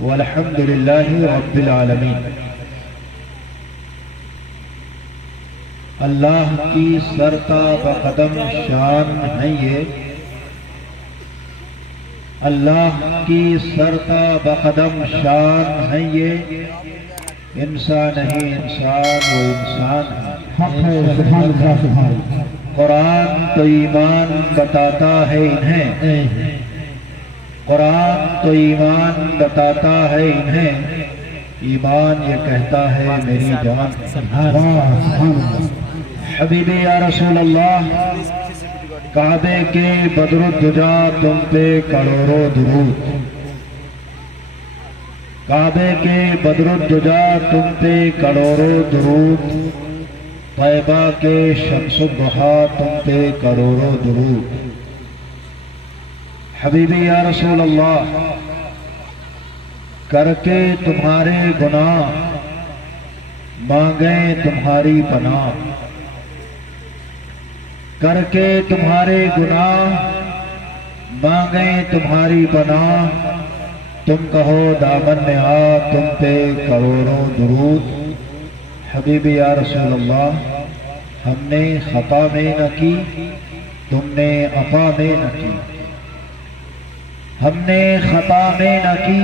والحمد للہ رب العالمین۔ اللہ کی سرتا بقدم شان ہے یہ، اللہ کی سرتا بقدم شان ہے یہ، انسان نہیں انسان وہ انسان ہے۔ قرآن تو ایمان بتاتا ہے انہیں، قرآن تو ایمان بتاتا ہے انہیں، ایمان یہ کہتا ہے میری جان۔ حبیبی یا رسول اللہ، کعبے کے بدر الدجا تم پہ کروڑوں درود، کعبے کے بدر الدجا تم پہ کروڑوں درود، طیبہ کے شمس الضحا تم پہ کروڑوں درود۔ حبیبی یا رسول اللہ، کر کے تمہارے گناہ مانگیں تمہاری پناہ، کر کے تمہارے گناہ مانگیں تمہاری پناہ، تم کہو دامن میں آ تم پہ کروڑوں درود۔ حبیبی یا رسول اللہ، ہم نے خطا میں نہ کی تم نے عفا میں نہ کی، ہم نے خطا میں نہ کی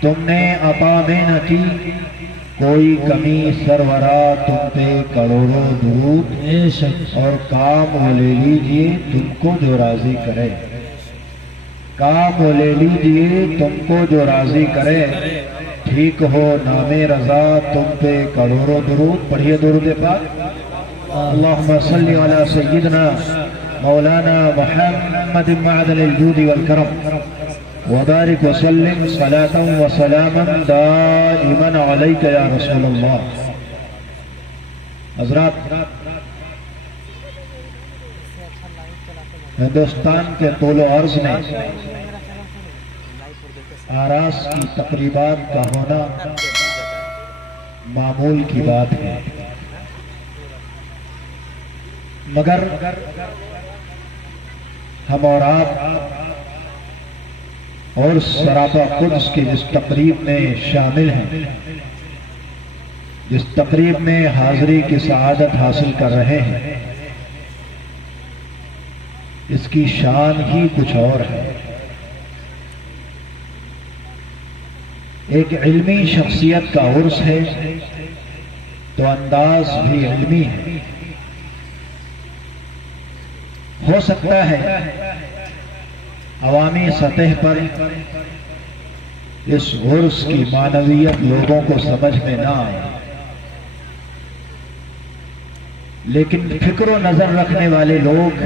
تم نے عطا میں نہ کی، کوئی کمی سرورا تم پہ کروڑوں درود، اور کام وہ لے لیجئے تم کو جو راضی کرے، کام وہ لے لیجئے تم کو جو راضی کرے، ٹھیک ہو نام رضا تم پہ کروڑوں درود۔ پڑھیے درود پاک۔ اللہم صلی علی سیدنا مولانا محمد معدن الجود والکرم، وبارک وسلم صلاة وسلاما دائما علیک یا رسول اللہ۔ حضرات، ہندوستان کے طول و عرض میں آراس کی تقریبات کا ہونا معمول کی بات ہے، مگر ہم اور آپ اور سراپا قدس کی جس تقریب میں شامل ہیں، جس تقریب میں حاضری کی سعادت حاصل کر رہے ہیں، اس کی شان ہی کچھ اور ہے۔ ایک علمی شخصیت کا عرس ہے تو انداز بھی علمی ہے۔ ہو سکتا ہے عوامی سطح پر اس عرس کی معنویت لوگوں کو سمجھ میں نہ آئے، لیکن فکر و نظر رکھنے والے لوگ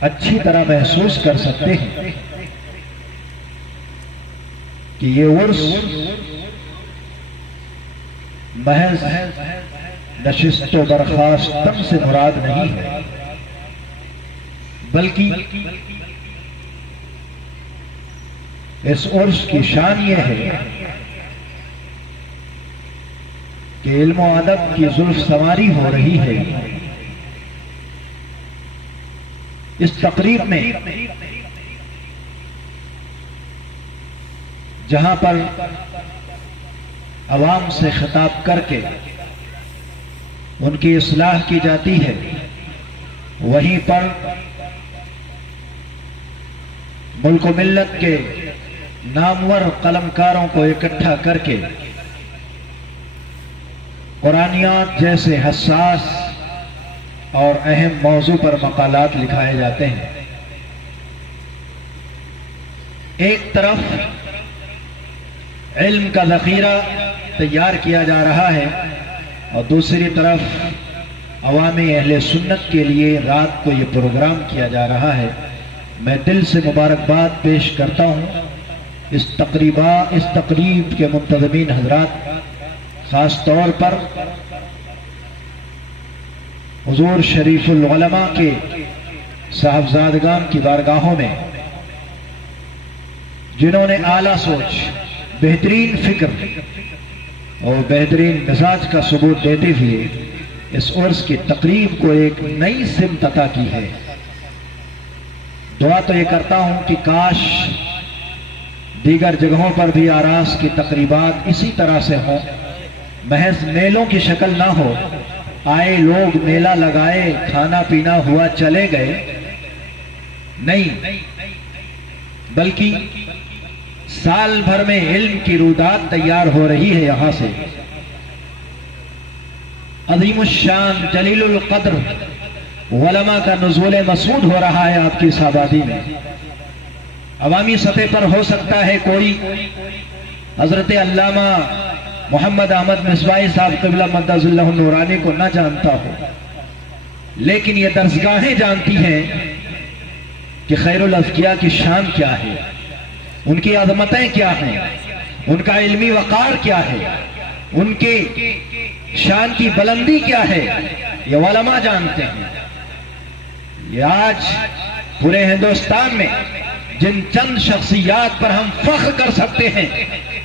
اچھی طرح محسوس کر سکتے ہیں کہ یہ عرس محض نشست و برخاستم سے مراد نہیں ہے، بلکہ اس عرس کی شان یہ ہے کہ علم و ادب کی زلف سواری ہو رہی ہے۔ اس تقریب میں جہاں پر عوام سے خطاب کر کے ان کی اصلاح کی جاتی ہے، وہیں پر ملک و ملت کے نامور قلمکاروں کو اکٹھا کر کے قرآنیات جیسے حساس اور اہم موضوع پر مقالات لکھائے جاتے ہیں۔ ایک طرف علم کا ذخیرہ تیار کیا جا رہا ہے اور دوسری طرف عوامی اہل سنت کے لیے رات کو یہ پروگرام کیا جا رہا ہے۔ میں دل سے مبارکباد پیش کرتا ہوں اس تقریب کے منتظمین حضرات، خاص طور پر حضور شریف العلماء کے صاحبزادگان کی بارگاہوں میں، جنہوں نے اعلیٰ سوچ، بہترین فکر اور بہترین مزاج کا ثبوت دیتے ہوئے اس عرس کی تقریب کو ایک نئی سمت عطا کی ہے۔ دعا تو یہ کرتا ہوں کہ کاش دیگر جگہوں پر بھی آراس کی تقریبات اسی طرح سے ہوں، محض میلوں کی شکل نہ ہو، آئے لوگ میلہ لگائے کھانا پینا ہوا چلے گئے، نہیں، بلکہ سال بھر میں علم کی رودات تیار ہو رہی ہے۔ یہاں سے عظیم الشان جلیل القدر علماء کا نزول مسعود ہو رہا ہے آپ کی اس آبادی میں۔ عوامی سطح پر ہو سکتا ہے کوئی حضرت علامہ محمد احمد مصباحی صاحب قبلہ مدظ اللہ النورانی کو نہ جانتا ہو، لیکن یہ درسگاہیں جانتی ہیں کہ خیر الاذکیاء کی شان کیا ہے، ان کی عظمتیں کیا ہیں، ان کا علمی وقار کیا ہے، ان کے شان کی بلندی کیا ہے، یہ علماء جانتے ہیں۔ یہ آج پورے ہندوستان میں جن چند شخصیات پر ہم فخر کر سکتے ہیں،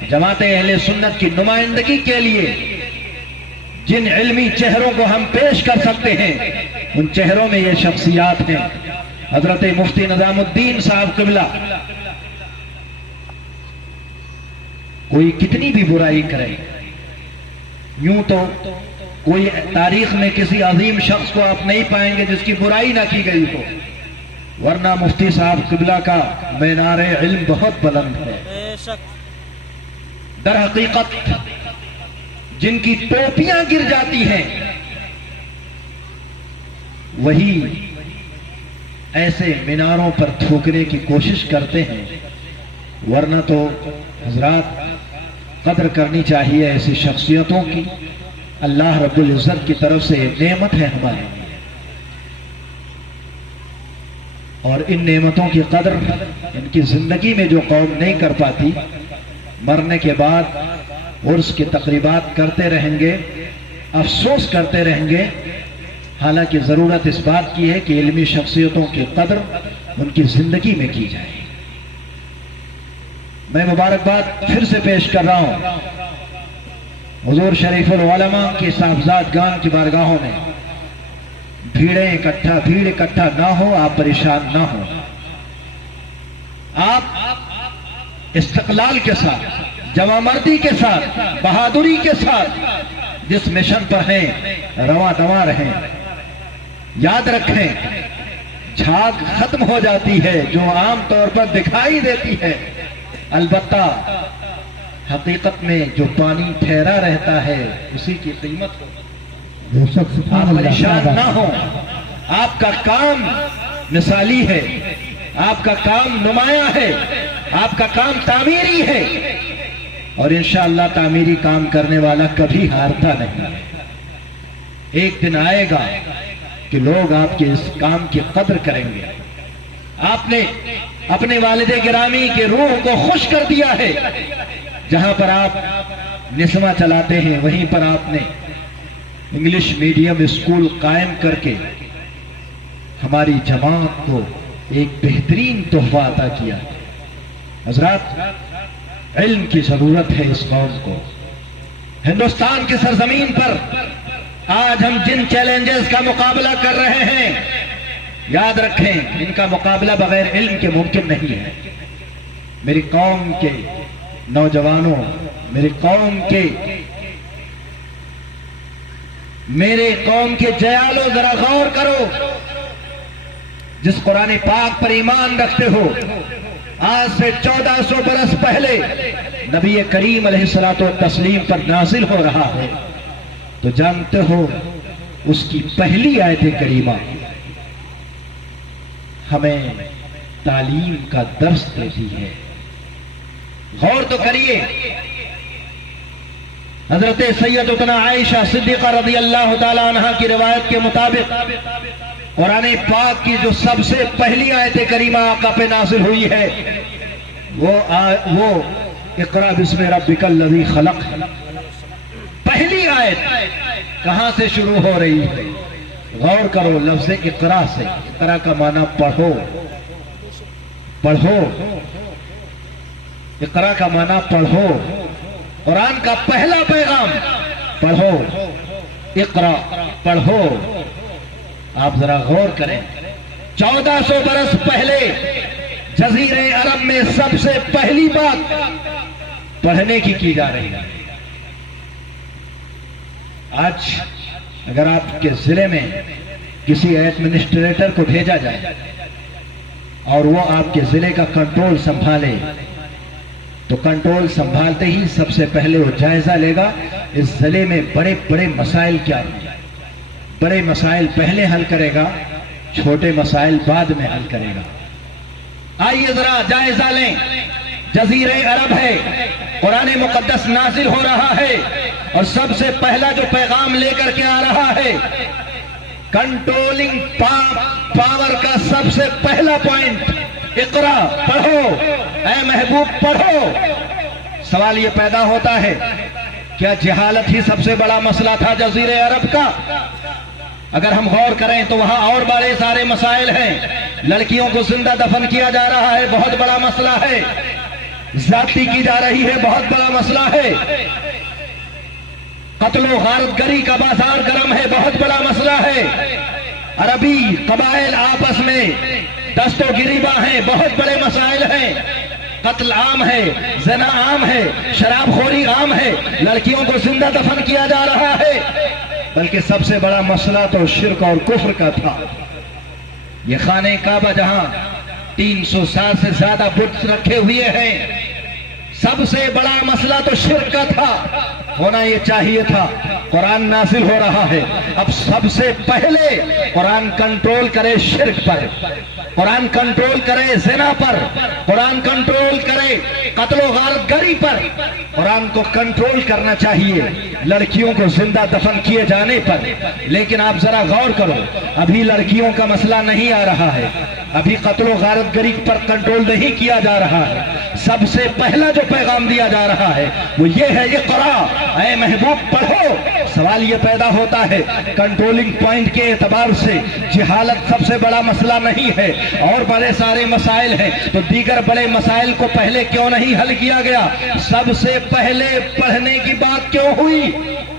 جماعت اہل سنت کی نمائندگی کے لیے جن علمی چہروں کو ہم پیش کر سکتے ہیں، ان چہروں میں یہ شخصیات ہیں۔ حضرت مفتی نظام الدین صاحب قبلہ، کوئی کتنی بھی برائی کرے، یوں تو کوئی تاریخ میں کسی عظیم شخص کو آپ نہیں پائیں گے جس کی برائی نہ کی گئی ہو، ورنہ مفتی صاحب قبلہ کا مینار علم بہت بلند ہے۔ در حقیقت جن کی ٹوپیاں گر جاتی ہیں وہی ایسے میناروں پر تھوکنے کی کوشش کرتے ہیں، ورنہ تو حضرات قدر کرنی چاہیے ایسی شخصیتوں کی۔ اللہ رب العزت کی طرف سے نعمت ہے ہمارے لیے، اور ان نعمتوں کی قدر ان کی زندگی میں جو قوم نہیں کر پاتی، مرنے کے بعد عرس کی تقریبات کرتے رہیں گے، افسوس کرتے رہیں گے۔ حالانکہ ضرورت اس بات کی ہے کہ علمی شخصیتوں کی قدر ان کی زندگی میں کی جائے۔ میں مبارکباد پھر سے پیش کر رہا ہوں حضور شریف العلماء کے صاحبزاد گان کی بارگاہوں میں۔ بھیڑ اکٹھا نہ ہو، آپ پریشان نہ ہو، آپ استقلال کے ساتھ، جوان مردی کے ساتھ، بہادری کے ساتھ جس مشن پر ہیں رواں دواں رہیں۔ یاد رکھیں، جھاگ ختم ہو جاتی ہے جو عام طور پر دکھائی دیتی ہے، البتہ حقیقت میں جو پانی ٹھہرا رہتا ہے اسی کی قیمت ہو۔ آپ پریشان نہ ہو، آپ کا کام مثالی ہے، آپ کا کام نمایاں ہے، آپ کا کام تعمیری ہے، اور انشاءاللہ تعمیری کام کرنے والا کبھی ہارتا نہیں۔ ایک دن آئے گا کہ لوگ آپ کے اس کام کی قدر کریں گے۔ آپ نے اپنے والد گرامی کے روح کو خوش کر دیا ہے۔ جہاں پر آپ نسواں چلاتے ہیں وہیں پر آپ نے انگلش میڈیم اسکول قائم کر کے ہماری جماعت کو ایک بہترین تحفہ عطا کیا۔ حضرات، علم کی ضرورت ہے اس قوم کو۔ ہندوستان کی سرزمین پر آج ہم جن چیلنجز کا مقابلہ کر رہے ہیں، یاد رکھیں ان کا مقابلہ بغیر علم کے ممکن نہیں ہے۔ میری قوم کے نوجوانوں، میری قوم کے جیالو، ذرا غور کرو۔ جس قرآن پاک پر ایمان رکھتے ہو، آج سے 1400 برس پہلے نبی کریم علیہ الصلوۃ والتسلیم پر نازل ہو رہا ہے، تو جانتے ہو اس کی پہلی آیت کریمہ ہمیں تعلیم کا درس دیتی ہے۔ غور تو کریے، حضرت سیدتنا عائشہ صدیقہ رضی اللہ تعالی عنہ کی روایت کے مطابق قرآن پاک کی جو سب سے پہلی آیت کریمہ آقا پہ نازل ہوئی ہے وہ اقرأ بسم ربک الذی خلق۔ پہلی آیت کہاں سے شروع ہو رہی ہے؟ غور کرو، لفظ اقرا سے۔ اقرا کا معنی پڑھو، پڑھو۔ اقرا کا معنی پڑھو۔ قرآن کا پہلا پیغام پڑھو، اقرا، پڑھو۔ آپ ذرا غور کریں، 1400 برس پہلے جزیرے عرب میں سب سے پہلی بات پڑھنے کی جا رہی ہے۔ آج اگر آپ کے ضلع میں کسی ایڈمنسٹریٹر کو بھیجا جائے اور وہ آپ کے ضلع کا کنٹرول سنبھالے تو کنٹرول سنبھالتے ہی سب سے پہلے وہ جائزہ لے گا اس ضلع میں بڑے بڑے مسائل کیا ہیں، بڑے مسائل پہلے حل کرے گا، چھوٹے مسائل بعد میں حل کرے گا۔ آئیے ذرا جائزہ لیں، جزیرے عرب ہے، قرآن مقدس نازل ہو رہا ہے اور سب سے پہلا جو پیغام لے کر کے آ رہا ہے کنٹرولنگ پاور کا سب سے پہلا پوائنٹ، اقرا، پڑھو اے محبوب پڑھو۔ سوال یہ پیدا ہوتا ہے کیا جہالت ہی سب سے بڑا مسئلہ تھا جزیرے عرب کا؟ اگر ہم غور کریں تو وہاں اور بڑے سارے مسائل ہیں۔ لڑکیوں کو زندہ دفن کیا جا رہا ہے، بہت بڑا مسئلہ ہے۔ زیادتی کی جا رہی ہے، بہت بڑا مسئلہ ہے۔ قتل و غارت گری کا بازار گرم ہے، بہت بڑا مسئلہ ہے۔ عربی قبائل آپس میں دست و گریباں ہیں، بہت بڑے مسائل ہیں۔ قتل عام ہے، زنا عام ہے، شراب خوری عام ہے، لڑکیوں کو زندہ دفن کیا جا رہا ہے۔ بلکہ سب سے بڑا مسئلہ تو شرک اور کفر کا تھا۔ یہ خانہ کعبہ جہاں 360 سے زیادہ بت رکھے ہوئے ہیں، سب سے بڑا مسئلہ تو شرک کا تھا۔ ہونا یہ چاہیے تھا، قرآن نازل ہو رہا ہے، اب سب سے پہلے قرآن کنٹرول کرے شرک پر، قرآن کنٹرول کرے زنا پر، قرآن کنٹرول کرے قتل و غارت گری پر، قرآن کو کنٹرول کرنا چاہیے لڑکیوں کو زندہ دفن کیے جانے پر۔ لیکن آپ ذرا غور کرو، ابھی لڑکیوں کا مسئلہ نہیں آ رہا ہے، ابھی قتل و غارت گری پر کنٹرول نہیں کیا جا رہا ہے۔ سب سے پہلا جو پیغام دیا جا رہا ہے وہ یہ ہے، اقرا اے محبوب پڑھو۔ سوال یہ پیدا ہوتا ہے کنٹرولنگ پوائنٹ کے اعتبار سے جہالت سب سے بڑا مسئلہ نہیں ہے، اور بڑے سارے مسائل ہیں، تو دیگر بڑے مسائل کو پہلے کیوں نہیں حل کیا گیا؟ سب سے پہلے پڑھنے کی بات کیوں ہوئی؟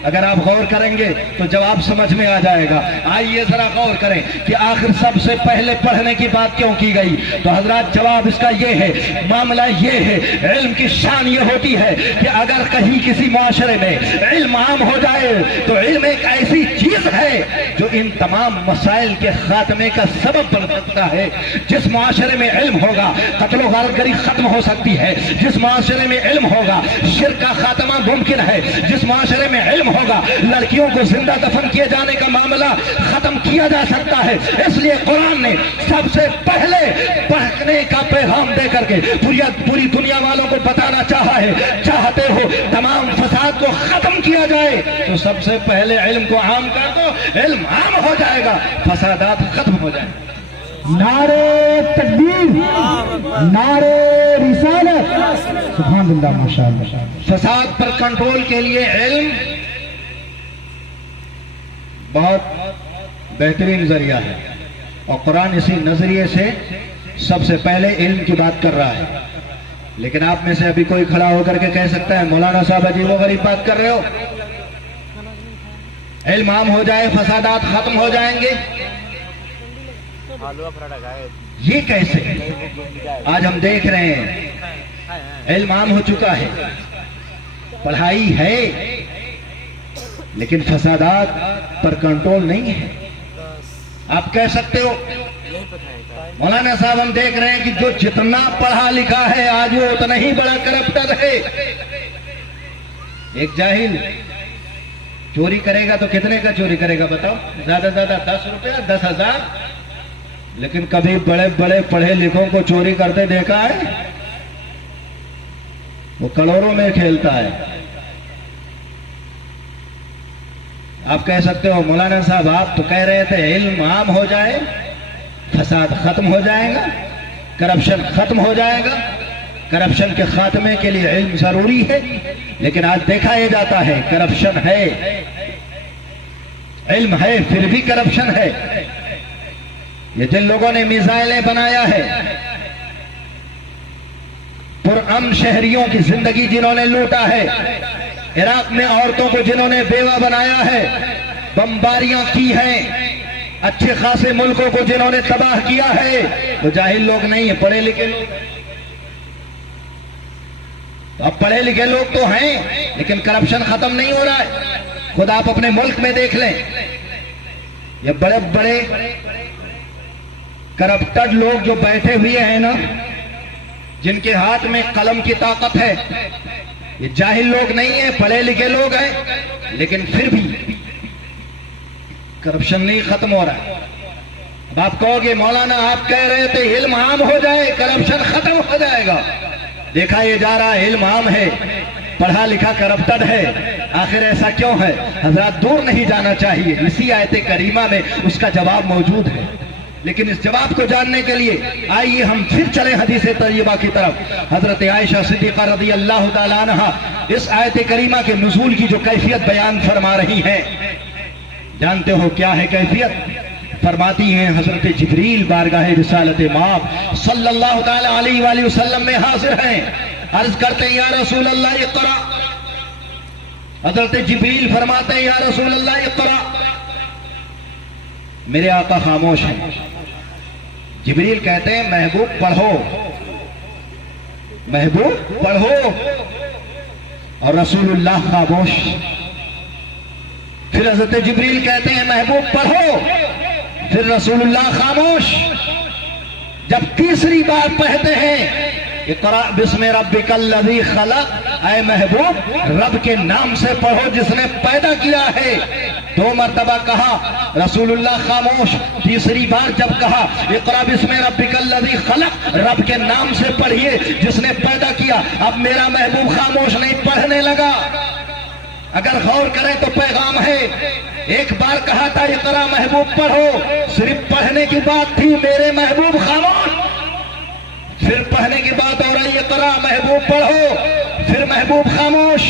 اگر آپ غور کریں گے تو جواب سمجھ میں آ جائے گا۔ آئیے ذرا غور کریں کہ آخر سب سے پہلے پڑھنے کی بات کیوں کی گئی؟ تو حضرات جواب اس کا یہ ہے، معاملہ یہ ہے، علم کی شان یہ ہوتی ہے کہ اگر کہیں کسی معاشرے میں علم عام ہو جائے تو علم ایک ایسی چیز ہے جو ان تمام مسائل کے خاتمے کا سبب بن سکتا ہے۔ جس معاشرے میں علم ہوگا قتل و غارت گری ختم ہو سکتی ہے، جس معاشرے میں علم ہوگا شرک کا خاتمہ ممکن ہے، جس معاشرے میں علم ہوگا لڑکیوں کو زندہ دفن کیے جانے کا معاملہ ختم کیا جا سکتا ہے۔ اس لیے قرآن نے سب سے پہلے پڑھنے کا پیغام دے کر کے پوری دنیا والوں کو بتانا چاہا ہے، چاہتے ہو تمام فساد کو ختم کیا جائے تو سب سے پہلے علم کو عام کر دو، علم عام ہو جائے گا، فسادات ختم ہو جائیں گے۔ نعرے تکبیر، نعرے رسالت، سبحان اللہ، ماشاءاللہ۔ فساد پر کنٹرول کے لیے علم بہت بہترین ذریعہ ہے، اور قرآن اسی نظریے سے سب سے پہلے علم کی بات کر رہا ہے۔ لیکن آپ میں سے ابھی کوئی کھڑا ہو کر کے کہہ سکتا ہے مولانا صاحب عجیب و غریب بات کر رہے ہو، علم عام ہو جائے فسادات ختم ہو جائیں گے، یہ کیسے؟ آج ہم دیکھ رہے ہیں علم عام ہو چکا ہے، پڑھائی ہے، لیکن فسادات پر کنٹرول نہیں ہے۔ آپ کہہ سکتے ہو مولانا صاحب ہم دیکھ رہے ہیں کہ جو جتنا پڑھا لکھا ہے آج وہ اتنا ہی بڑا کرپٹر ہے۔ ایک جاہل چوری کرے گا تو کتنے کا چوری کرے گا بتاؤ؟ زیادہ سے زیادہ 10 روپے، 10,000۔ لیکن کبھی بڑے بڑے پڑھے لکھوں کو چوری کرتے دیکھا ہے؟ وہ کروڑوں میں کھیلتا ہے۔ آپ کہہ سکتے ہو مولانا صاحب آپ تو کہہ رہے تھے علم عام ہو جائے فساد ختم ہو جائے گا، کرپشن ختم ہو جائے گا، کرپشن کے خاتمے کے لیے علم ضروری ہے، لیکن آج دیکھا یہ جاتا ہے کرپشن ہے، علم ہے پھر بھی کرپشن ہے۔ یہ جن لوگوں نے میزائلیں بنایا ہے، پرامن شہریوں کی زندگی جنہوں نے لوٹا ہے، عراق میں عورتوں کو جنہوں نے بیوہ بنایا ہے، بمباریاں کی ہیں، اچھے خاصے ملکوں کو جنہوں نے تباہ کیا ہے وہ جاہل لوگ نہیں ہیں، پڑھے لکھے لوگ ہیں۔ تو اب پڑھے لکھے لوگ تو ہیں لیکن کرپشن ختم نہیں ہو رہا ہے۔ خود آپ اپنے ملک میں دیکھ لیں، یہ بڑے بڑے کرپٹڈ لوگ جو بیٹھے ہوئے ہیں نا، جن کے ہاتھ میں قلم کی طاقت ہے، یہ جاہل لوگ نہیں ہیں، پڑھے لکھے لوگ ہیں، لیکن پھر بھی کرپشن نہیں ختم ہو رہا ہے۔ اب آپ کہو گے مولانا آپ کہہ رہے تھے علم عام ہو جائے کرپشن ختم ہو جائے گا، دیکھا یہ جا رہا ہے علم عام ہے، پڑھا لکھا کرپٹڈ ہے، آخر ایسا کیوں ہے؟ حضرات دور نہیں جانا چاہیے، اسی آیت کریمہ میں اس کا جواب موجود ہے۔ لیکن اس جواب کو جاننے کے لیے آئیے ہم پھر چلیں حدیث طیبہ کی طرف۔ حضرت عائشہ صدیقہ رضی اللہ تعالیٰ عنہا اس آیت کریمہ کے نزول کی جو کیفیت بیان فرما رہی ہیں، جانتے ہو کیا ہے کیفیت؟ فرماتی ہیں حضرت جبریل بارگاہ رسالت مآب صلی اللہ تعالیٰ علیہ وآلہ وسلم میں حاضر ہیں، عرض کرتے ہیں یا رسول اللہ اقرا۔ حضرت جبریل فرماتے ہیں یا رسول اللہ اقرا، میرے آقا خاموش ہیں۔ جبریل کہتے ہیں محبوب پڑھو، محبوب پڑھو، اور رسول اللہ خاموش۔ پھر حضرت جبریل کہتے ہیں محبوب پڑھو، پھر رسول اللہ خاموش۔ جب تیسری بار پڑھتے ہیں اقرأ بسم ربک الذی خلق، اے محبوب رب کے نام سے پڑھو جس نے پیدا کیا ہے۔ دو مرتبہ کہا، رسول اللہ خاموش۔ تیسری بار جب کہا اقرأ بسم ربک الذی خلق، رب کے نام سے پڑھیے جس نے پیدا کیا، اب میرا محبوب خاموش نہیں، پڑھنے لگا۔ اگر غور کریں تو پیغام ہے، ایک بار کہا تھا اقرا محبوب پڑھو، صرف پڑھنے کی بات تھی، میرے محبوب خاموش۔ پھر پڑھنے کی بات ہو رہی اقرا محبوب پڑھو، پھر محبوب خاموش۔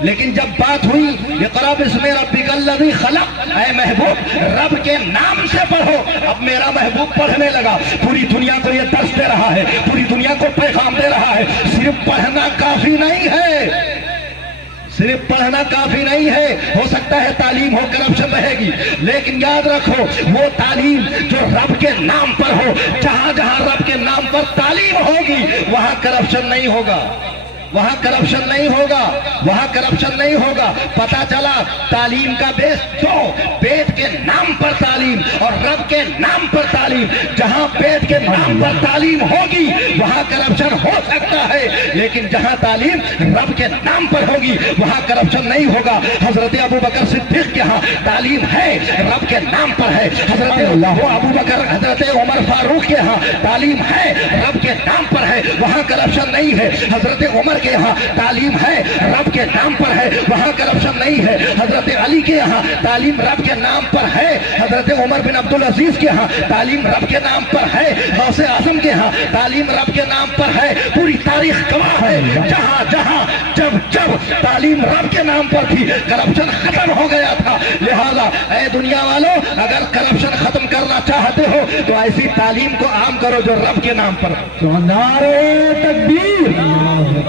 لیکن جب بات ہوئی اقرا بسم ربک الذی خلق، اے محبوب رب کے نام سے پڑھو، اب میرا محبوب پڑھنے لگا۔ پوری دنیا کو یہ درس دے رہا ہے، پوری دنیا کو پیغام دے رہا ہے، صرف پڑھنا کافی نہیں ہے، صرف پڑھنا کافی نہیں ہے۔ ہو سکتا ہے تعلیم ہو کرپشن رہے گی، لیکن یاد رکھو وہ تعلیم جو رب کے نام پر ہو، جہاں جہاں رب کے نام پر تعلیم ہوگی وہاں کرپشن نہیں ہوگا، وہاں کرپشن نہیں ہوگا، وہاں کرپشن نہیں ہوگا۔ پتا چلا تعلیم کا بیس تو پیٹ کے نام پر تعلیم اور رب کے نام پر تعلیم، جہاں پیٹ کے نام پر تعلیم ہوگی وہاں کرپشن ہو سکتا ہے، لیکن جہاں تعلیم رب کے نام پر ہوگی وہاں کرپشن نہیں ہوگا۔ حضرت ابو بکر صدیق کے ہاں تعلیم ہے، رب کے نام پر ہے۔ حضرت عمر فاروق کے ہاں تعلیم ہے، رب کے نام پر ہے، وہاں کرپشن نہیں ہے۔ حضرت عمر کے یہاں تعلیم ہے، رب کے نام پر ہے، وہاں کرپشن نہیں ہے۔ حضرت علی کے یہاں تعلیم رب کے نام پر ہے، حضرت عمر بن عبدالعزیز کے یہاں تعلیم رب کے نام پر ہے، غوث اعظم کے یہاں تعلیم رب کے نام پر ہے۔ پوری تاریخ گواہ ہے، جہاں جہاں جب جب تعلیم رب کے نام پر تھی کرپشن ختم ہو گیا تھا۔ لہذا اے دنیا والوں، اگر کرپشن ختم کرنا چاہتے ہو تو ایسی تعلیم کو عام کرو جو رب کے نام پر ہے۔ نعرہ تکبیر،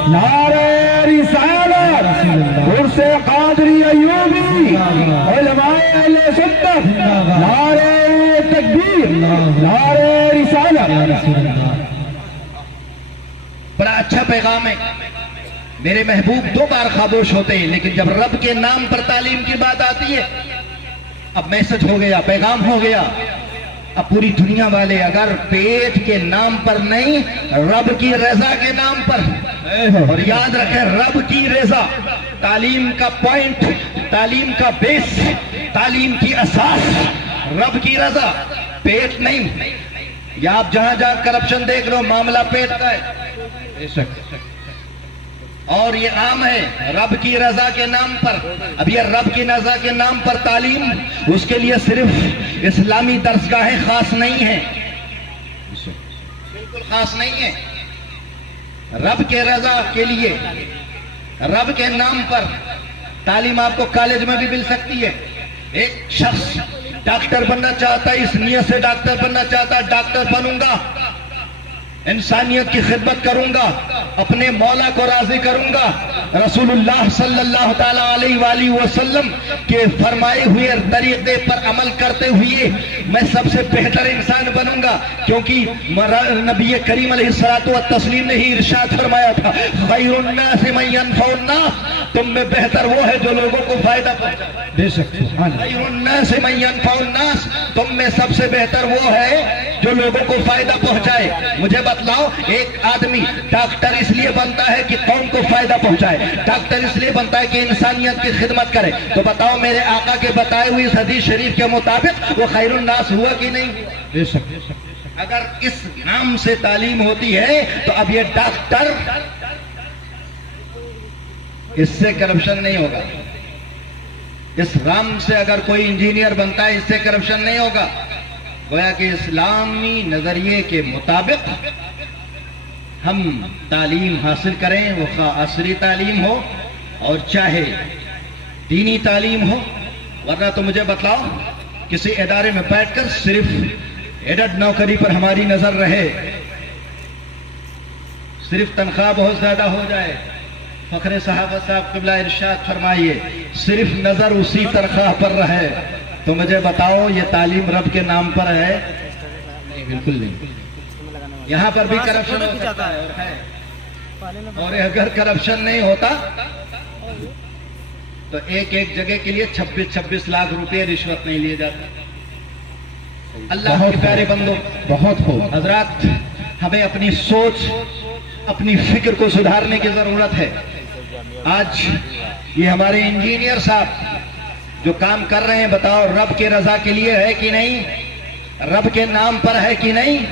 نعرہ رسالت، عرس قادری ایوبی، علماء اہل سنت، نعرہ تکبیر، نعرہ رسالت۔ بڑا اچھا پیغام ہے۔ میرے محبوب دو بار خاموش ہوتے ہیں، لیکن جب رب کے نام پر تعلیم کی بات آتی ہے اب میسج ہو گیا، پیغام ہو گیا۔ اب پوری دنیا والے اگر پیٹ کے نام پر نہیں، رب کی رضا کے نام پر، اور یاد رکھیں رب کی رضا تعلیم کا پوائنٹ، تعلیم کا بیس، تعلیم کی اساس رب کی رضا، پیٹ نہیں۔ یا آپ جہاں جہاں کرپشن دیکھ لو معاملہ پیٹ کا ہے، اور یہ عام ہے رب کی رضا کے نام پر۔ اب یہ رب کی رضا کے نام پر تعلیم، اس کے لیے صرف اسلامی درسگاہیں خاص نہیں ہیں، بالکل خاص نہیں ہیں۔ رب کے رضا کے لیے رب کے نام پر تعلیم آپ کو کالج میں بھی مل سکتی ہے۔ ایک شخص ڈاکٹر بننا چاہتا ہے، اس نیت سے ڈاکٹر بننا چاہتا ہے، ڈاکٹر بنوں گا، انسانیت کی خدمت کروں گا، اپنے مولا کو راضی کروں گا، رسول اللہ صلی اللہ تعالی علیہ وآلہ وسلم کے فرمائے ہوئے طریقے پر عمل کرتے ہوئے میں سب سے بہتر انسان بنوں گا، کیونکہ نبی کریم علیہ الصلوۃ والتسلیم نے ہی ارشاد فرمایا تھا، خیر الناس من ينفع الناس، تم میں بہتر وہ ہے جو لوگوں کو فائدہ پہنچائے۔ بے شک خیر الناس من ينفع الناس، تم میں سب سے بہتر وہ ہے جو لوگوں کو فائدہ پہنچائے۔ مجھے بتلاؤ، ایک آدمی ڈاکٹر اس لیے بنتا ہے کہ قوم کو فائدہ پہنچائے، ڈاکٹر اس لیے بنتا ہے کہ انسانیت کی خدمت کرے، تو بتاؤ میرے آقا کے بتائے ہوئے اس حدیث شریف کے مطابق وہ خیر الناس ہوا کہ نہیں؟ بے شک۔ اگر اس نام سے تعلیم ہوتی ہے تو اب یہ ڈاکٹر، اس سے کرپشن نہیں ہوگا۔ اس نام سے اگر کوئی انجینئر بنتا ہے، اس سے کرپشن نہیں ہوگا۔ گویا کہ اسلامی نظریے کے مطابق ہم تعلیم حاصل کریں، وہ خواہ عصری تعلیم ہو اور چاہے دینی تعلیم ہو، ورنہ تو مجھے بتلاؤ کسی ادارے میں بیٹھ کر صرف ایڈڈ نوکری پر ہماری نظر رہے، صرف تنخواہ بہت زیادہ ہو جائے، فخر صحابہ صاحب قبلہ ارشاد فرمائیے صرف نظر اسی تنخواہ پر رہے، تو مجھے بتاؤ یہ تعلیم رب کے نام پر ہے؟ نہیں، بالکل نہیں۔ یہاں پر بھی کرپشن ہو سکتا ہے، اور اگر کرپشن نہیں ہوتا تو ایک ایک جگہ کے لیے 26 لاکھ روپے رشوت نہیں لیے جاتے۔ اللہ کے پیارے بندو، بہت ہو حضرات، ہمیں اپنی سوچ، اپنی فکر کو سدھارنے کی ضرورت ہے۔ آج یہ ہمارے انجینئر صاحب جو کام کر رہے ہیں، بتاؤ رب کے رضا کے لیے ہے کہ نہیں؟ رب کے نام پر ہے کہ نہیں؟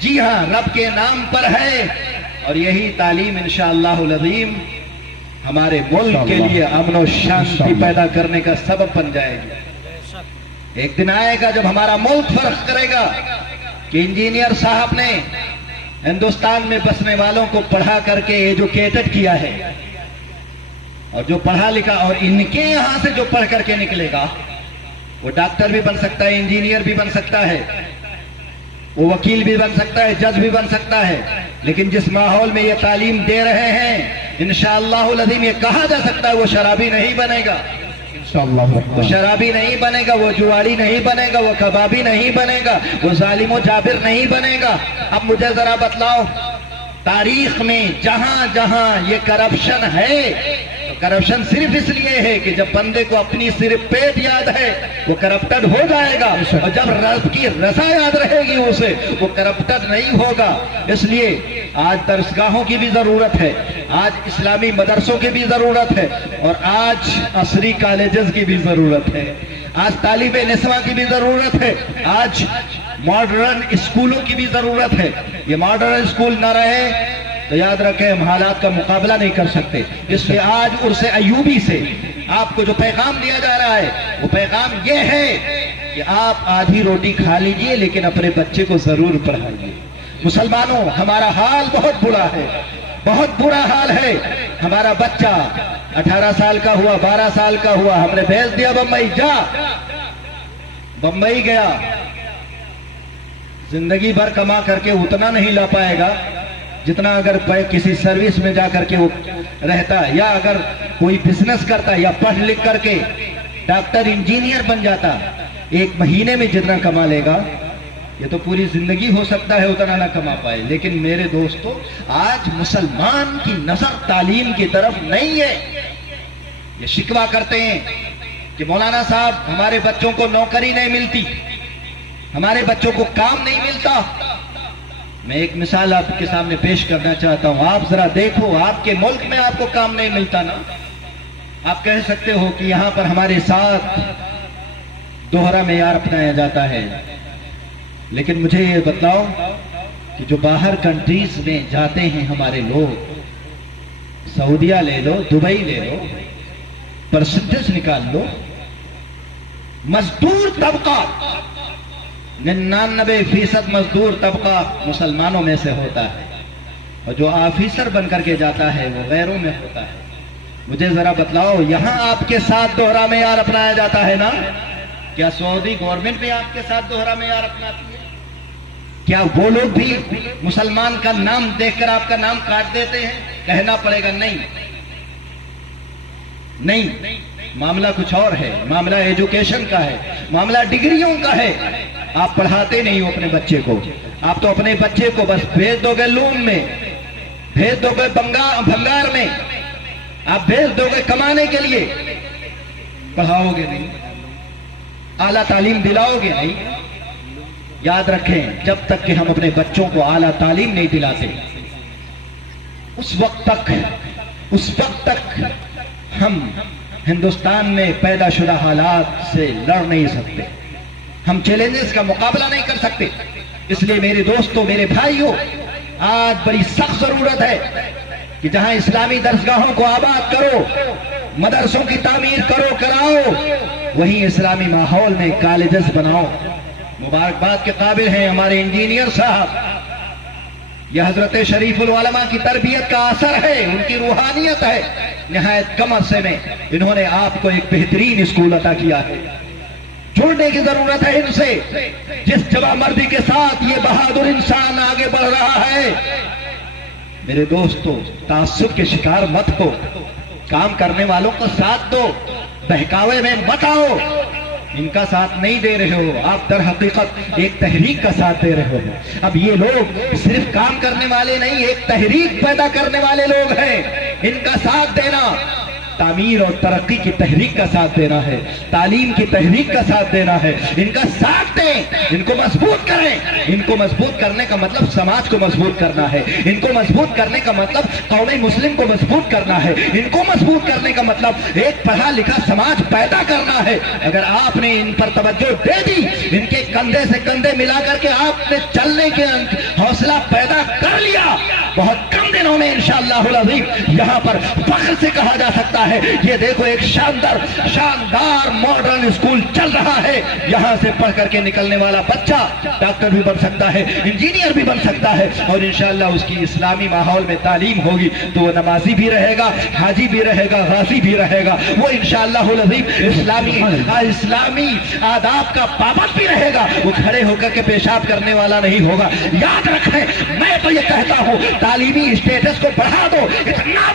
جی ہاں، رب کے نام پر ہے، اور یہی تعلیم انشاءاللہ العظیم ہمارے ملک کے لیے امن و شانتی پیدا کرنے کا سبب بن جائے گی۔ ایک دن آئے گا جب ہمارا ملک فرق کرے گا کہ انجینئر صاحب نے ہندوستان میں بسنے والوں کو پڑھا کر کے ایجوکیٹڈ کیا ہے، اور جو پڑھا لکھا، اور ان کے یہاں سے جو پڑھ کر کے نکلے گا وہ ڈاکٹر بھی بن سکتا ہے، انجینئر بھی بن سکتا ہے، وہ وکیل بھی بن سکتا ہے، جج بھی بن سکتا ہے، لیکن جس ماحول میں یہ تعلیم دے رہے ہیں انشاءاللہ العظیم یہ کہا جا سکتا ہے وہ شرابی نہیں بنے گا، وہ شرابی نہیں بنے گا، وہ جواری نہیں بنے گا، وہ کبابی نہیں بنے گا، وہ ظالم و جابر نہیں بنے گا۔ اب مجھے ذرا بتلاؤ، تاریخ میں جہاں جہاں یہ کرپشن ہے، تو کرپشن صرف اس لیے ہے کہ جب بندے کو اپنی صرف پیٹ یاد ہے وہ کرپٹڈ ہو جائے گا، اور جب رب کی رضا یاد رہے گی اسے وہ کرپٹڈ نہیں ہوگا۔ اس لیے آج درسگاہوں کی بھی ضرورت ہے، آج اسلامی مدرسوں کی بھی ضرورت ہے، اور آج عصری کالجز کی بھی ضرورت ہے، آج طالب نسواں کی بھی ضرورت ہے، آج ماڈرن اسکولوں کی بھی ضرورت ہے۔ یہ ماڈرن اسکول نہ رہے تو یاد رکھیں ہم حالات کا مقابلہ نہیں کر سکتے۔ اس لیے آج عرس ایوبی سے آپ کو جو پیغام دیا جا رہا ہے وہ پیغام یہ ہے کہ آپ آدھی روٹی کھا لیجئے لیکن اپنے بچے کو ضرور پڑھائیے۔ مسلمانوں، ہمارا حال بہت برا ہے، بہت برا حال ہے۔ ہمارا بچہ 18 سال کا ہوا، 12 سال کا ہوا، ہم نے بھیج دیا بمبئی، جا بمبئی گیا، زندگی بھر کما کر کے اتنا نہیں لا پائے گا جتنا اگر کسی سروس میں جا کر کے وہ رہتا، یا اگر کوئی بزنس کرتا یا پڑھ لکھ کر کے ڈاکٹر انجینئر بن جاتا، ایک مہینے میں جتنا کما لے گا یہ تو پوری زندگی ہو سکتا ہے اتنا نہ کما پائے۔ لیکن میرے دوستو، آج مسلمان کی نظر تعلیم کی طرف نہیں ہے۔ یہ شکوہ کرتے ہیں کہ مولانا صاحب ہمارے بچوں کو نوکری نہیں ملتی، ہمارے بچوں کو کام نہیں ملتا۔ میں ایک مثال آپ کے سامنے پیش کرنا چاہتا ہوں، آپ ذرا دیکھو، آپ کے ملک میں آپ کو کام نہیں ملتا نا؟ آپ کہہ سکتے ہو کہ یہاں پر ہمارے ساتھ دوہرا معیار اپنایا جاتا ہے، لیکن مجھے یہ بتلاؤ کہ جو باہر کنٹریز میں جاتے ہیں ہمارے لوگ، سعودیہ لے لو، دبئی لے لو، پرسنٹیج نکال لو، مزدور طبقہ 99% مزدور طبقہ مسلمانوں میں سے ہوتا ہے، اور جو آفیسر بن کر کے جاتا ہے وہ غیروں میں ہوتا ہے۔ مجھے ذرا بتلاؤ، یہاں آپ کے ساتھ دوہرا معیار اپنایا جاتا ہے نا؟ کیا سعودی گورنمنٹ بھی آپ کے ساتھ دوہرا معیار اپناتی ہے؟ کیا وہ لوگ بھی مسلمان کا نام دیکھ کر آپ کا نام کاٹ دیتے ہیں؟ کہنا پڑے گا نہیں نہیں، معاملہ کچھ اور ہے، معاملہ ایجوکیشن کا ہے، معاملہ ڈگریوں کا ہے۔ آپ پڑھاتے نہیں ہو اپنے بچے کو، آپ تو اپنے بچے کو بس بھیج دو گے لون میں، بھیج دو گے بھنگار میں، آپ بھیج دو گے کمانے کے لیے، پڑھاؤ گے نہیں، اعلیٰ تعلیم دلاؤ گے نہیں۔ یاد رکھیں، جب تک کہ ہم اپنے بچوں کو اعلیٰ تعلیم نہیں دلاتے، اس وقت تک ہم ہندوستان میں پیدا شدہ حالات سے لڑ نہیں سکتے، ہم چیلنجز کا مقابلہ نہیں کر سکتے۔ اس لیے میرے دوستوں، میرے بھائیوں، آج بڑی سخت ضرورت ہے کہ جہاں اسلامی درسگاہوں کو آباد کرو، مدرسوں کی تعمیر کراؤ، وہیں اسلامی ماحول میں کالجز بناؤ۔ مبارکباد کے قابل ہیں ہمارے انجینئر صاحب، یہ حضرت شریف العلماء کی تربیت کا اثر ہے، ان کی روحانیت ہے۔ نہایت کم عرصے میں انہوں نے آپ کو ایک بہترین اسکول عطا کیا ہے۔ جڑنے کی ضرورت ہے ان سے، جس جوان مردی کے ساتھ یہ بہادر انسان آگے بڑھ رہا ہے۔ میرے دوستو، تعصب کے شکار مت ہو، کام کرنے والوں کو ساتھ دو، بہکاوے میں مت آؤ۔ ان کا ساتھ نہیں دے رہے ہو، آپ در حقیقت ایک تحریک کا ساتھ دے رہے ہو۔ اب یہ لوگ صرف کام کرنے والے نہیں، ایک تحریک پیدا کرنے والے لوگ ہیں۔ ان کا ساتھ دینا، تعمیر اور ترقی کی تحریک کا ساتھ دینا ہے، تعلیم کی تحریک کا ساتھ دینا ہے۔ ان کا ساتھ دیں، ان کو مضبوط کریں۔ ان کو مضبوط کرنے کا مطلب سماج کو مضبوط کرنا ہے، ان کو مضبوط کرنے کا مطلب قوم مسلم کو مضبوط کرنا ہے، ان کو مضبوط کرنے کا مطلب ایک پڑھا لکھا سماج پیدا کرنا ہے۔ اگر آپ نے ان پر توجہ دے دی، ان کے کندھے سے کندھے ملا کر کے آپ نے چلنے کے حوصلہ پیدا کر لیا، بہت کم دنوں میں انشاءاللہ العظیم یہاں پر فخر سے کہا جا سکتا ہے، یہ دیکھو ایک شاندار ماڈرن اسکول چل رہا ہے۔ یہاں سے پڑھ کر کے نکلنے والا بچہ ڈاکٹر بھی بن سکتا ہے، انجینئر بھی بن سکتا ہے، اور انشاءاللہ اس کی اسلامی ماحول میں تعلیم ہوگی تو وہ نمازی بھی رہے گا، حاجی بھی رہے گا، غازی بھی رہے گا، وہ انشاءاللہ العظیم اسلامی آداب کا پابند بھی رہے گا، وہ کھڑے ہو کر کے پیشاب کرنے والا نہیں ہوگا۔ یاد رکھیں، میں تو یہ کہتا ہوں تعلیمی اسٹیٹس کو بڑھا دو، اتنا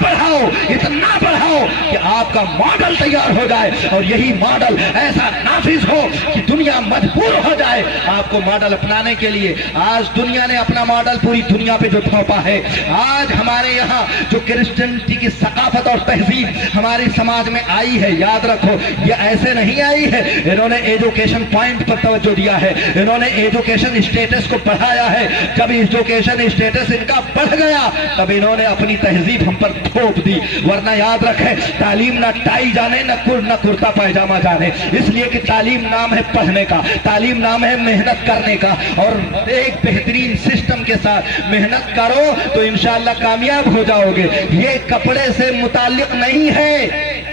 بڑھاؤ کہ آپ کا ماڈل تیار ہو جائے، اور یہی ماڈل ایسا نافذ ہو کہ دنیا مجبور ہو جائے آپ کو ماڈل اپنانے کے لیے۔ آج دنیا نے اپنا ماڈل پوری دنیا پہ جو تھوپا ہے، آج ہمارے یہاں جو کرسچنٹی کی ثقافت اور تہذیب ہمارے سماج میں آئی ہے، یاد رکھو یہ ایسے نہیں آئی ہے۔ انہوں نے ایجوکیشن پوائنٹ پر توجہ دیا ہے، انہوں نے ایجوکیشن اسٹیٹس کو بڑھایا ہے۔ جب ایجوکیشن اسٹیٹس ان کا بڑھ گیا تب انہوں نے اپنی تہذیب ہم پر تھوپ دی۔ ورنہ یاد رکھیں، تعلیم نہ ٹائی جانے نہ کرتا پائجامہ جانے، اس لیے کہ تعلیم نام ہے پڑھنے کا، تعلیم نام ہے محنت کرنے کا، اور ایک بہترین سسٹم کے ساتھ محنت کرو تو انشاءاللہ کامیاب ہو جاؤ گے۔ یہ کپڑے سے متعلق نہیں ہے،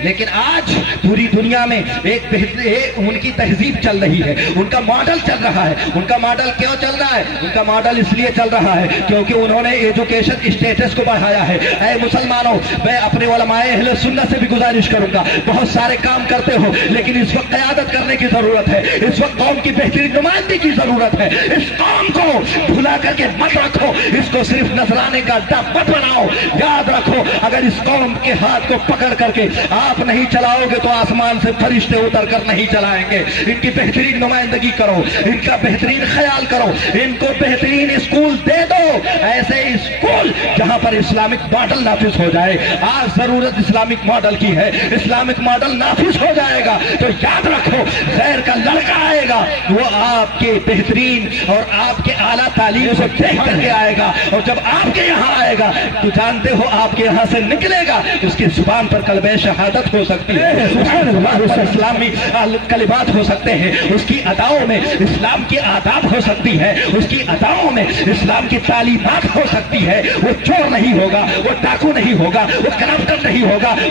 لیکن آج پوری دنیا میں ان کی تہذیب چل رہی ہے، ان کا ماڈل چل رہا ہے۔ ان کا ماڈل کیوں چل رہا ہے؟ ان کا ماڈل اس لیے چل رہا ہے کیونکہ انہوں نے ایجوکیشن اسٹیٹس کو بڑھایا ہے۔ اے مسلمانوں، میں اپنے علماء اہل سنت سے بھی گزارش کروں گا، بہت سارے کام کرتے ہو لیکن اس وقت قیادت کرنے کی ضرورت ہے، اس وقت قوم کی بہترین نمائندگی کی ضرورت ہے۔ اس قوم کو بھلا کر کے مت رکھو، اس کو صرف نذرانے کا ڈب مت بناؤ۔ یاد رکھو، اگر اس قوم کے ہاتھ کو پکڑ کر کے آپ نہیں چلاؤ گے تو آسمان سے فرشتے اتر کر نہیں چلائیں گے۔ ان کی بہترین نمائندگی کرو، ان کا بہترین خیال کرو، ان کو بہترین اسکول دے دو، ایسے اسکول جہاں پر اسلامک ماڈل نافذ ہو جائے۔ آج ضرورت اسلامک ماڈل کی ہے، اسلامک ماڈل نافذ ہو جائے گا تو یاد رکھو غیر کا لڑکا آئے گا، وہ آپ کے بہترین اور آپ کے اعلیٰ تعلیم سے دیکھ کر کے آئے گا، اور جب آپ کے یہاں آئے گا تو جانتے ہو آپ کے یہاں سے نکلے گا، اس کی زبان پر کلمہ شہادت ہو سکتی ہے، اسلامی کلمات ہو سکتے ہیں، اس کی اداؤں میں اسلام کی آداب ہو سکتی ہے، اس کی اداؤں میں اسلام کی تعلیمات ہو سکتی ہے۔ وہ چور نہیں ہوگا، وہ ڈاکو نہیں ہوگا، وہ کرپٹر نہیں ہوگا،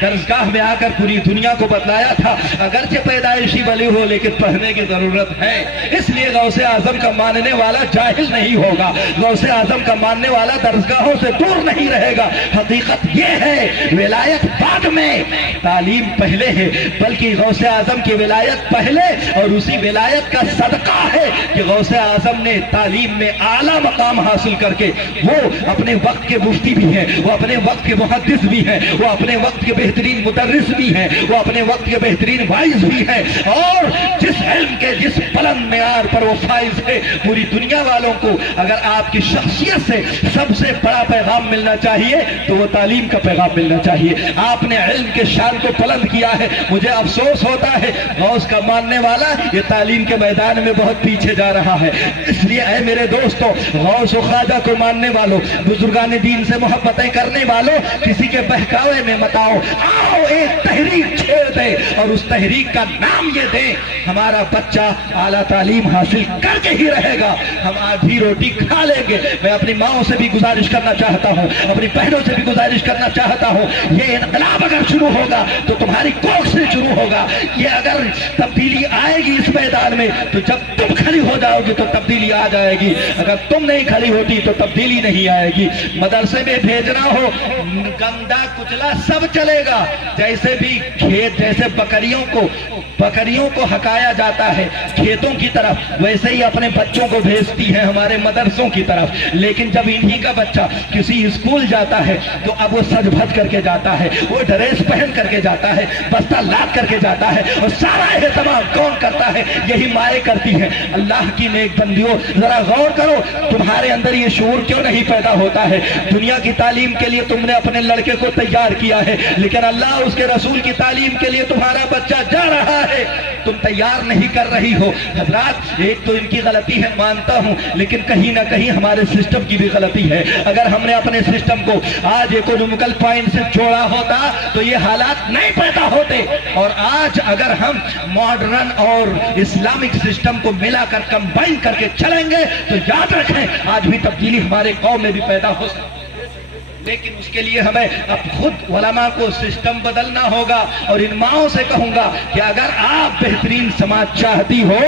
درسگاہ میں آ کر پوری دنیا کو بتلایا تھا اگرچہ پیدائشی ولی ہو لیکن پڑھنے کی ضرورت ہے. اس لیے غوث اعظم کا ماننے والا جاہل نہیں ہوگا, غوث اعظم کا ماننے والا درسگاہوں سے دور نہیں رہے گا. حقیقت یہ ہے ولایت بعد میں, تعلیم پہلے ہے, بلکہ غوث اعظم کی ولایت پہلے, اور اسی ولایت کا صدقہ ہے کہ غوث اعظم نے تعلیم میں اعلیٰ مقام حاصل کر کے وہ اپنے وقت کے مفتی بھی ہیں, وہ اپنے وقت کے محدث بھی ہیں, وہ اپنے وقت کے بہترین مدرس بھی ہیں, وہ اپنے وقت کے بہترین وائز بھی ہیں, اور جس علم کے جس بلند معیار پر وہ فائز ہے, پوری دنیا والوں کو اگر آپ کی شخصیت سے سب سے بڑا پیغام ملنا چاہیے تو وہ تعلیم کا پیغام ملنا چاہیے. آپ نے علم کے شان کو بلند کیا ہے. مجھے افسوس ہوتا ہے غوث کا ماننے والا یہ تعلیم کے میدان میں بہت پیچھے جا رہا ہے. اس لیے اے میرے دوستو, غوث و خواجہ کو ماننے والوں, بزرگان دین سے محبتیں کرنے والوں, کسی کے بہکاوے میں مت آؤ. آؤ ایک تحریک چھیڑ دے, اور اس تحریک کا نام یہ دیں ہمارا بچہ اعلیٰ تعلیم حاصل کر کے ہی رہے گا, ہم آدھی روٹی کھا لیں گے. میں اپنی ماؤں سے بھی گزارش کرنا چاہتا ہوں, اپنی بہنوں سے بھی گزارش کرنا چاہتا ہوں, یہ انقلاب اگر شروع ہوگا تو تمہاری کوکھ سے شروع ہوگا. یہ اگر تبدیلی آئے گی اس میدان میں تو جب تم کھڑی ہو جاؤ گی تو تبدیلی آ جائے گی, اگر تم نہیں کھڑی ہوتی تو تبدیلی نہیں آئے گی. مدرسے میں بھیجنا ہو, گندا کچلا سب چلے گا. جیسے بھی کھیت, جیسے بکریوں کو ہکایا جاتا ہے کھیتوں کی طرف, ویسے ہی اپنے بچوں کو بھیجتی ہے ہمارے مدرسوں کی طرف. لیکن جب انہی کا بچہ کسی اسکول جاتا ہے تو اب وہ سج بھج کر کے جاتا ہے, وہ ڈریس پہن کر کے جاتا ہے, بستہ لاد کر کے جاتا ہے, اور سارا اہتمام کون کرتا ہے؟ یہی مائیں کرتی ہیں. اللہ کی نیک بندیوں, ذرا غور کرو, تمہارے اندر یہ شعور کیوں نہیں پیدا ہوتا ہے؟ دنیا کی تعلیم کے لیے تم نے اپنے لڑکے کو تیار کیا ہے, لیکن اللہ اس کے رسول کی تعلیم کے لیے تمہارا بچہ جا رہا ہے, تم تیار نہیں کر رہی ہو. حضرات, ایک تو ان کی غلطی ہے مانتا ہوں, لیکن کہیں نہ کہیں ہمارے سسٹم کی بھی غلطی ہے. اگر ہم نے اپنے سسٹم کو آج اکونومیکل پوائنٹ سے جوڑا ہوتا تو یہ حالات نہیں پیدا ہوتے. اور آج اگر ہم ماڈرن اور اسلامک سسٹم کو ملا کر کمبائن کر کے چلیں گے تو یاد رکھیں آج بھی تبدیلی ہمارے قوم میں بھی پیدا ہو سکتی ہے. لیکن اس کے لیے ہمیں اب خود علماء کو سسٹم بدلنا ہوگا. اور ان ماؤں سے کہوں گا کہ اگر آپ بہترین سماج چاہتی ہو,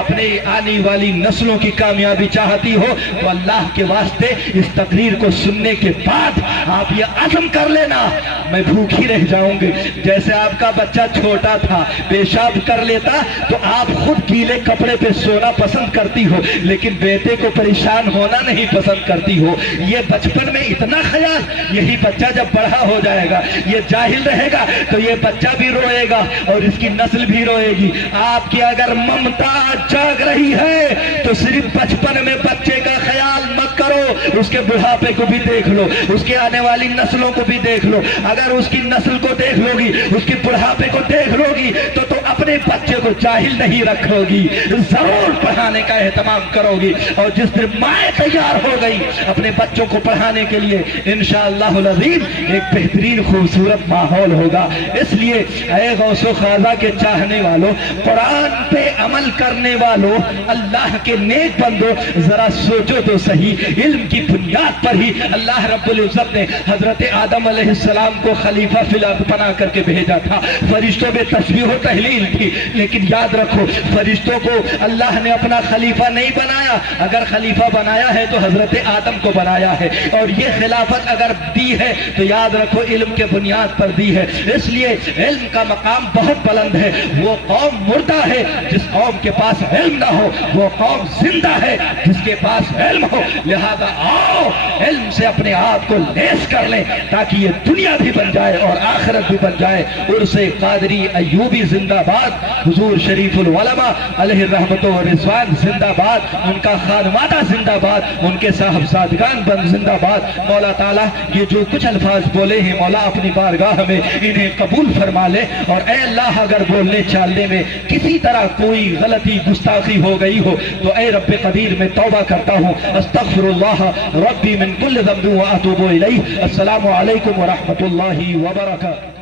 اپنے آنے والی نسلوں کی کامیابی چاہتی ہو, تو اللہ کے واسطے اس تقریر کو سننے کے بعد آپ یہ عزم کر لینا, میں بھوکی رہ جاؤں گی. جیسے آپ کا بچہ چھوٹا تھا, پیشاب کر لیتا تو آپ خود گیلے کپڑے پہ سونا پسند کرتی ہو, لیکن بیٹے کو پریشان ہونا نہیں پسند کرتی ہو. یہ بچپن میں اتنا خیال, یہی بچہ جب بڑا ہو جائے گا, یہ جاہل رہے گا تو یہ بچہ بھی روئے گا اور اس کی نسل بھی روئے گی. آپ کی اگر ممتا جاگ رہی ہے تو صرف بچپن میں بچے کا خیال مت کرو, اس کے بڑھاپے کو بھی دیکھ لو, اس کے آنے والی نسلوں کو بھی دیکھ لو. اگر اس کی نسل کو دیکھ لو گی, اس کی بڑھاپے کو دیکھ لو گی تو اپنے بچے کو جاہل نہیں رکھو گی, ضرور پڑھانے کا اہتمام کرو گی. اور جس دن مائیں تیار ہو گئی اپنے بچوں کو پڑھانے کے لیے, انشاءاللہ العظیم ایک بہترین خوبصورت ماحول ہوگا. اس لیے اے غوث و خواجہ کے چاہنے والوں, قرآن پہ عمل کرنے والوں, اللہ کے نیک بندوں, ذرا سوچو تو صحیح, علم کی بنیاد پر ہی اللہ رب العزت نے حضرت آدم علیہ السلام کو خلیفہ فی الارض بنا کر کے بھیجا تھا. فرشتوں میں تسبیح و تحلیل تھی, لیکن یاد رکھو فرشتوں کو اللہ نے اپنا خلیفہ نہیں بنایا. اگر خلیفہ بنایا ہے تو حضرت آدم کو بنایا ہے, اور یہ خلافت اگر دی ہے تو یاد رکھو علم کے بنیاد پر دی ہے. اس لیے علم کا مقام بہت بلند ہے. وہ قوم مردہ ہے جس قوم کے پاس علم نہ ہو, وہ قوم زندہ ہے جس کے پاس علم ہو. لہذا آؤ علم سے اپنے آپ کو لیس کر لیں تاکہ یہ دنیا بھی بن جائے اور آخرت بھی بن جائے. عرس قادری ایوبی زندہ باد, حضور شریف العلماء علیہ الرحمت و رضوان زندہ باد, ان کا خانوادہ زندہ باد, ان کے صاحبزادگان بند زندہ باد. مولا تعالیٰ یہ جو کچھ الفاظ بولے ہیں مولا اپنی بارگاہ میں انہیں قبول فرما لے. اور اے اللہ اگر بولنے چالنے میں کسی طرح کوئی غلطی گستاخی ہو گئی ہو تو اے رب قدیر میں توبہ کرتا ہوں, استغفر اللہ ربی من کل ذنب و اتوب الیہ. السلام علیکم ورحمۃ اللہ وبرکاتہ.